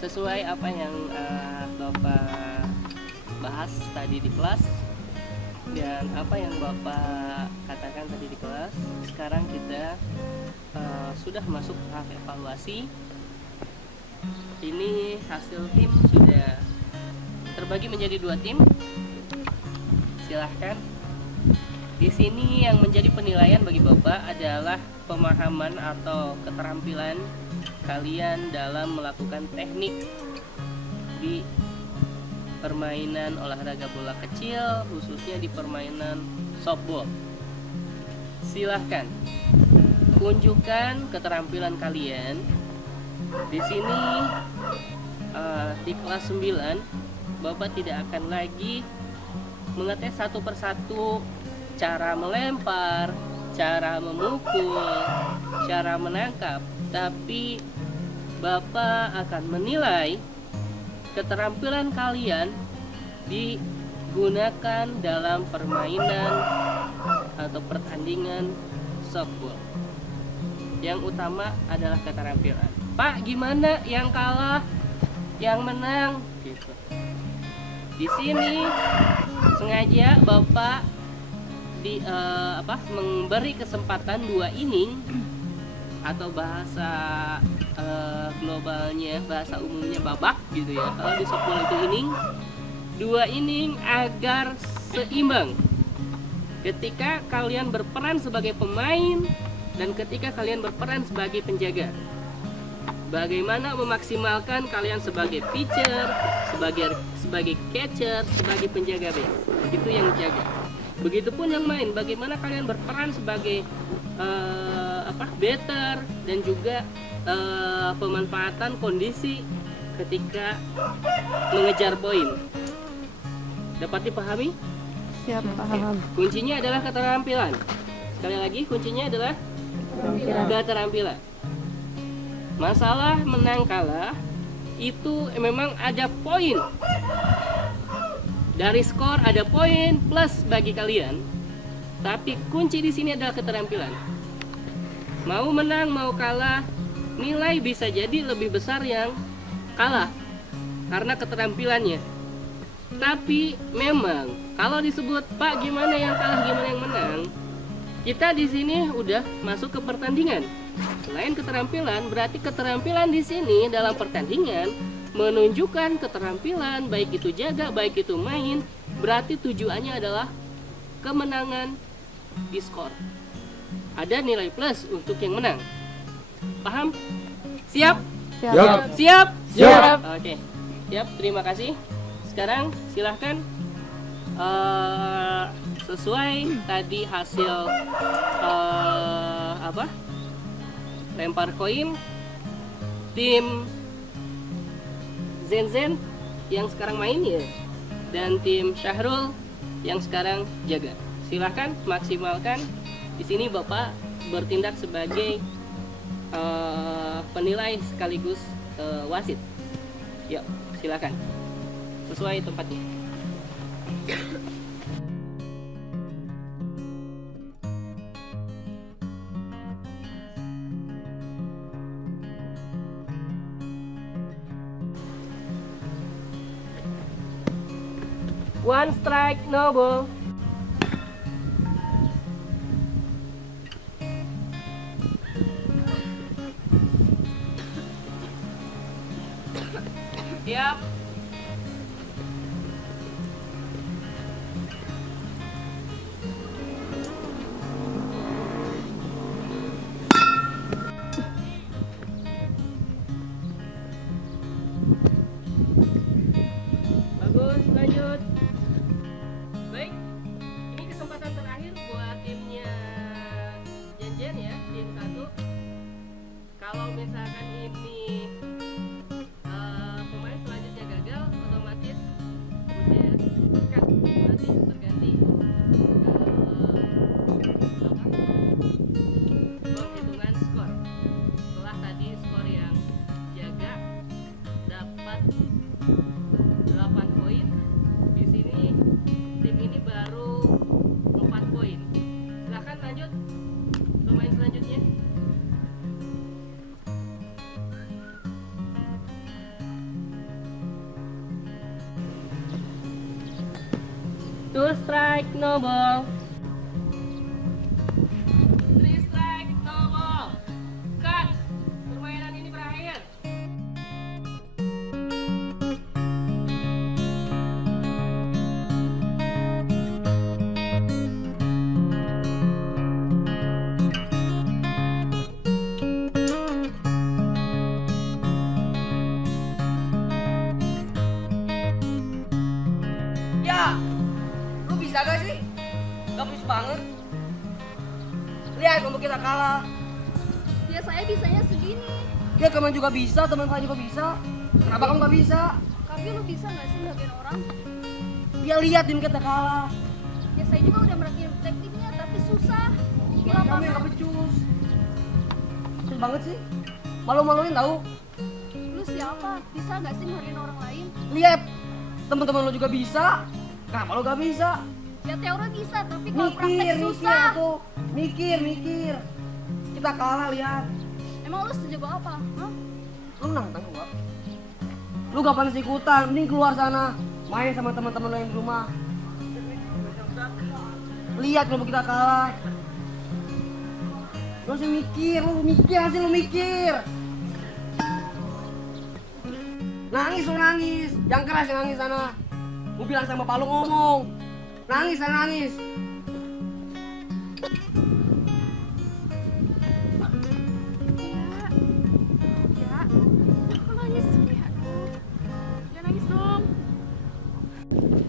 sesuai apa yang Bapak bahas tadi di kelas dan apa yang Bapak katakan tadi di kelas, sekarang kita sudah masuk tahap evaluasi. Ini hasil tim sudah terbagi menjadi 2 tim. Silahkan. Di sini yang menjadi penilaian bagi Bapak adalah pemahaman atau keterampilan kalian dalam melakukan teknik di permainan olahraga bola kecil, khususnya di permainan softball. Silahkan tunjukkan keterampilan kalian. Di sini di kelas 9 Bapak tidak akan lagi mengetes satu persatu cara melempar, cara memukul, cara menangkap, tapi Bapak akan menilai keterampilan kalian digunakan dalam permainan atau pertandingan softball. Yang utama adalah keterampilan. Pak, gimana yang kalah, yang menang? Gitu. Di sini sengaja Bapak memberi kesempatan 2 inning atau bahasa globalnya, bahasa umumnya babak gitu ya. Kalau di softball itu inning, 2 inning agar seimbang. Ketika kalian berperan sebagai pemain dan ketika kalian berperan sebagai penjaga. Bagaimana memaksimalkan kalian sebagai pitcher, sebagai catcher, sebagai penjaga base. Itu yang jaga. Begitupun yang main, bagaimana kalian berperan sebagai batter dan juga pemanfaatan kondisi ketika mengejar poin. Dapat dipahami? Siap, paham. Kuncinya adalah keterampilan. Sekali lagi, kuncinya adalah keterampilan. Masalah menang kalah itu memang ada poin. Dari skor ada poin plus bagi kalian. Tapi kunci di sini adalah keterampilan. Mau menang mau kalah, nilai bisa jadi lebih besar yang kalah karena keterampilannya. Tapi memang kalau disebut Pak gimana yang kalah gimana yang menang, kita di sini udah masuk ke pertandingan. Selain keterampilan, berarti keterampilan di sini dalam pertandingan menunjukkan keterampilan, baik itu jaga, baik itu main, berarti tujuannya adalah kemenangan di skor. Ada nilai plus untuk yang menang. Paham? Siap? Siap. Siap? Siap. Oke. Siap, terima kasih. Sekarang silahkan sesuai tadi hasil lempar koin, tim Zen yang sekarang main ya, dan tim Syahrul yang sekarang jaga. Silahkan maksimalkan. Di sini Bapak bertindak sebagai penilai sekaligus wasit. Yuk, silahkan. Sesuai tempatnya. One strike, no ball. Siap. Bagus, lanjut. Baik, ini kesempatan terakhir buat timnya Jen ya, tim 1. Kalau misalkan ini pemain selanjutnya gagal, otomatis udah kan berarti terganti penghitungan skor. Setelah tadi skor yang jaga dapat 8 poin, di sini tim ini baru 4 poin. Silahkan lanjut pemain selanjutnya. Two strike, no ball. Three strike, no ball. Cut. Permainan ini berakhir. Ya, lu bisa gak sih? Gak please banget. Lihat kelompok kita kalah. Ya saya bisanya segini. Ya kamu juga bisa, teman kalian juga bisa. Kenapa kamu gak bisa? Tapi lu bisa nggak sih bagian orang? Ya lihat tim kita kalah. Ya saya juga udah merhatiin tekniknya, tapi susah. Di Kamu yang lapangan. gak becus. Kecil banget sih. Malu-maluin tahu. Lu siapa? Bisa nggak sih ngehargain orang lain? Lihat, teman-teman lu juga bisa. Kenapa lu gak bisa? Ya teori bisa, tapi kalau praktek Mikir susah. tuh. Mikir. Kita kalah, lihat. Emang lu sejago apa? Hah? Lu nantang gua. Lu gak panas ikutan, mending keluar sana. Main sama teman-teman lu yang di rumah. Lihat kelompok kita kalah. Lu harus mikir, lu mikir. Nangis lu nangis, jangan keras yang nangis sana. Gua bilang sama Pak lu ngomong. Nangis sana nangis. Ya. Kok nangis? Ya. Jangan nangis dong.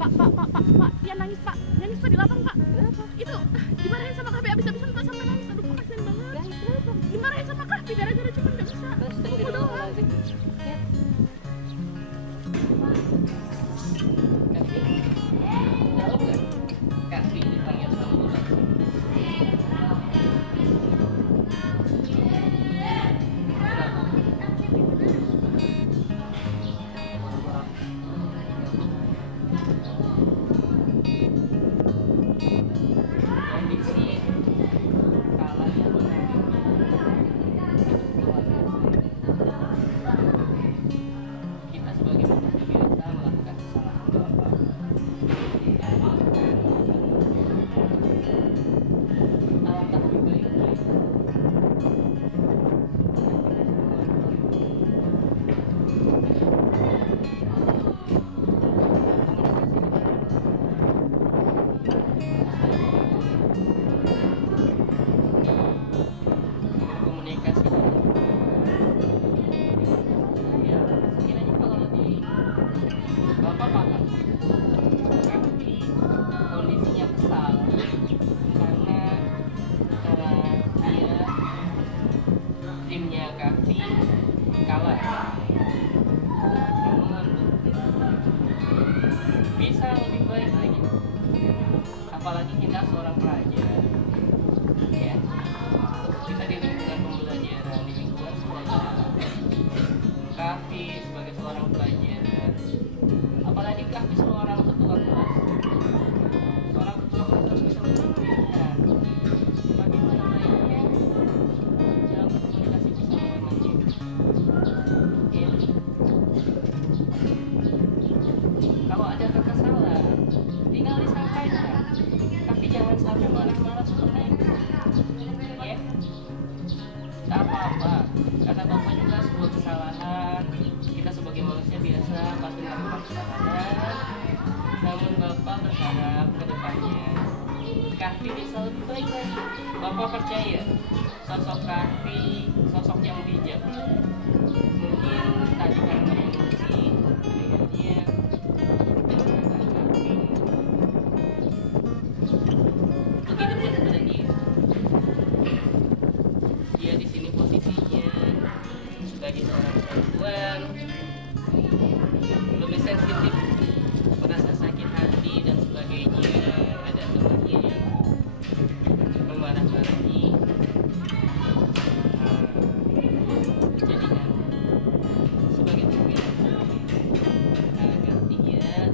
Pak, jangan nangis Pak. Nangis Pak di lapang Pak. Kenapa? Itu dimarahin sama Kahfi abis-abisan Pak sampai nangis. Aduh Pak kasihan banget. Kenapa? Dimarahin sama Kahfi gara-gara cuma nggak bisa. Pukul doang. Kasih. Tahu nggak? Kasih dipanggil sama Bapak. Kondisi kalah yang kita sebagai manusia biasa melakukan kesalahan Bapak. Alangkah lebih baik-baik komunikasi. Ya, sekiranya kalau di Bapak paham, tapi kondisinya kesal karena dia timnya Kahfi kalah. Namun bisa lebih baik lagi, apalagi kita seorang pelajar, ya. Kita di lingkungan pembelajaran, di lingkungan sekolah. Kahfi sebagai seorang pelajar, apalagi Kahfi seorang ketua kelas. Seorang ketua kelas harus bisa memikirkan bagaimana baiknya dalam berkomunikasi bersama temannya. Ya. Kalau ada kekesalan, tinggal disampaikan, tapi jangan sampai marah-marah seperti itu. Ya. Tak apa-apa, karena Bapak juga sebuah kesalahan. Kita sebagai manusia biasa pasti melakukan kesalahan. Namun Bapak berharap ke depannya Kahfi bisa lebih baik lagi. Bapak percaya sosok Kahfi sosok yang bijak. Mungkin tadi karena emosi dengan dia perkataan Kahfi. Begitupun kepada dia. Dia di sini posisinya sebagai seorang perempuan lebih sensitif, merasa sakit hati dan sebagainya. Ada temannya yang memarah-marahi, jadikan sebagai pemimpin agar dia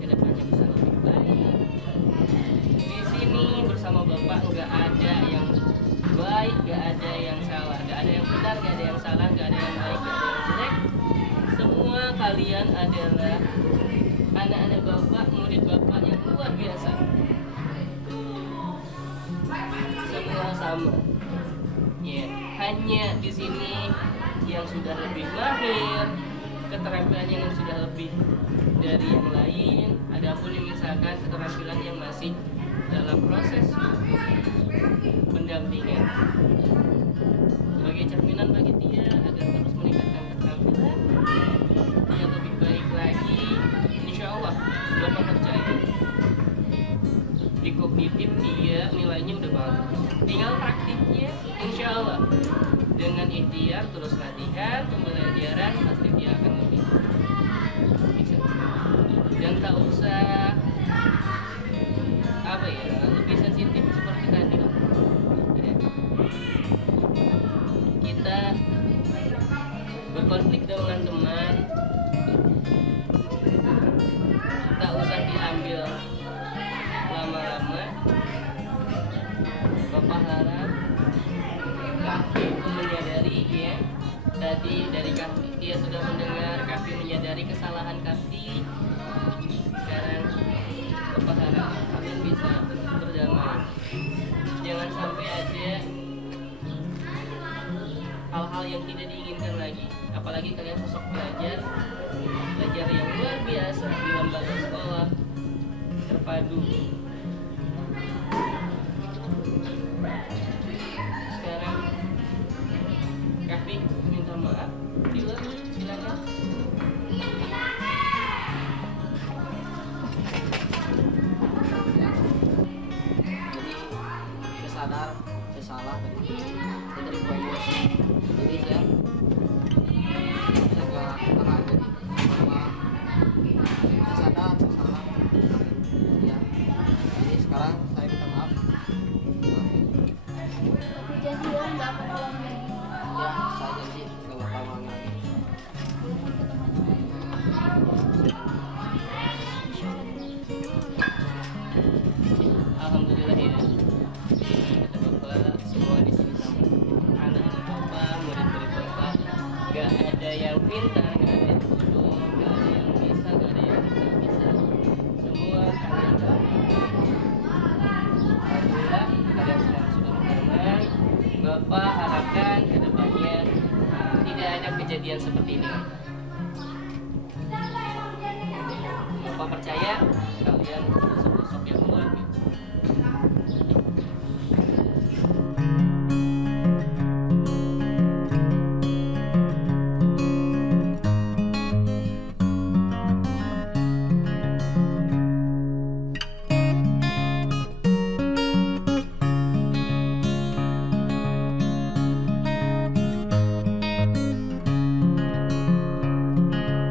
kedepannya bisa lebih baik. Di sini bersama Bapak nggak ada yang baik, nggak ada yang salah, nggak ada yang benar, nggak ada yang salah, nggak ada yang baik, nggak ada yang jelek. Semua kalian adalah sama. Ya, hanya di sini yang sudah lebih mahir, keterampilan yang sudah lebih dari yang lain. Adapun yang misalkan keterampilan yang masih dalam proses pendampingan sebagai cerminan bagi dia agar terus meningkatkan keterampilan yang lebih baik lagi. Insya Allah Bapak percaya di kognitif dia nilainya udah bagus, tinggal praktiknya insya Allah dengan ikhtiar terus latihan pembelajaran pasti dia akan lebih bisa. Dan tak usah apa ya, lebih sensitif seperti tadi ya. Kita berkonflik dengan teman, tak usah diambil lama-lama. Bapak harap Kafi itu menyadari ya, tadi dari Kafi dia sudah mendengar Kafi menyadari kesalahan Kafi. Sekarang Bapak harap kalian bisa berdamai, jangan sampai ada hal-hal yang tidak diinginkan lagi. Apalagi kalian sosok belajar yang luar biasa di lembaga sekolah terpadu